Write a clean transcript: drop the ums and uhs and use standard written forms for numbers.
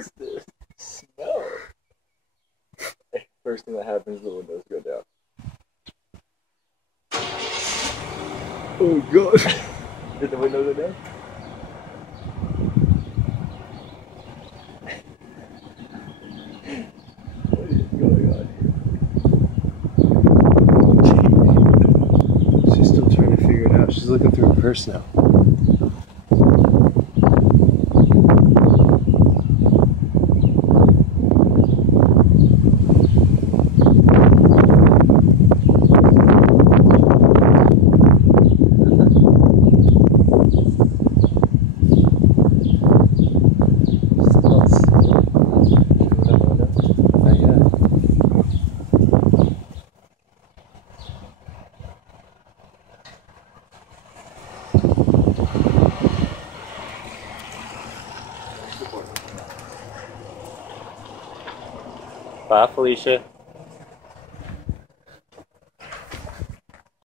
is this smell? First thing that happens, the windows go down. Oh god. Did the window go down? What is going on? She's still trying to figure it out. She's looking through her purse now. Bye, Felicia.